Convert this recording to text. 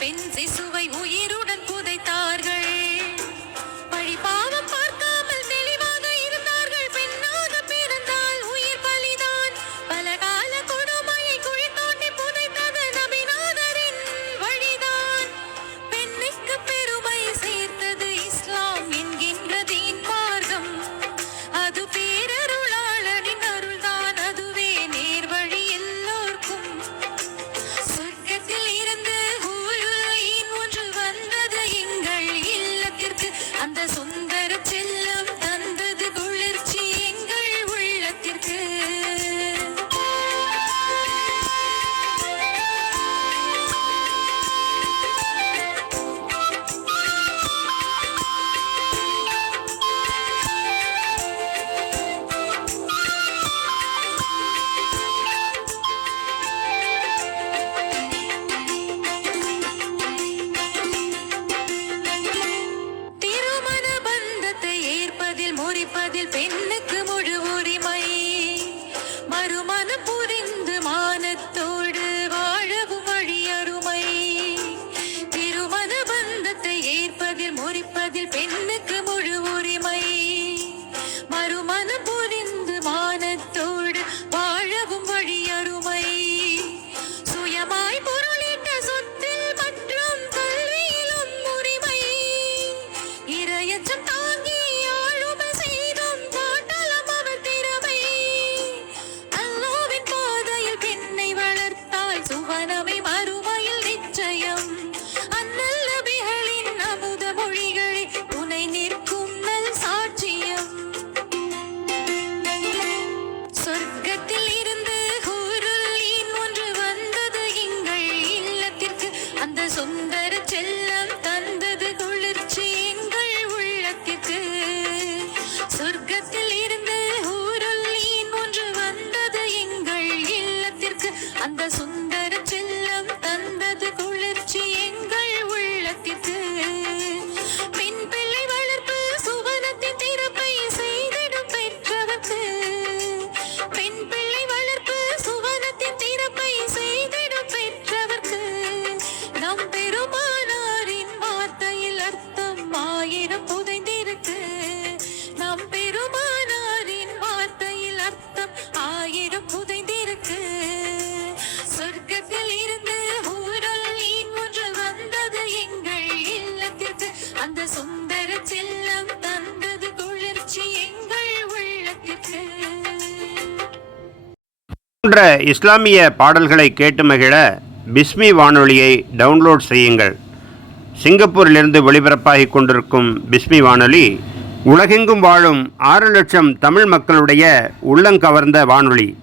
பெண் சிசுவை உயிர் ande su அந்த சுந்தர செல்லம் தந்தது குளிர்ச்சி எங்கள் உள்ளத்துக்கு போன்ற இஸ்லாமிய பாடல்களை கேட்டு மகிழ பிஸ்மி வானொலியை டவுன்லோட் செய்யுங்கள். சிங்கப்பூரிலிருந்து ஒளிபரப்பாகி கொண்டிருக்கும் பிஸ்மி வானொலி உலகெங்கும் வாழும் ஆறு லட்சம் தமிழ் மக்களுடைய உள்ளங்கவர்ந்த வானொலி.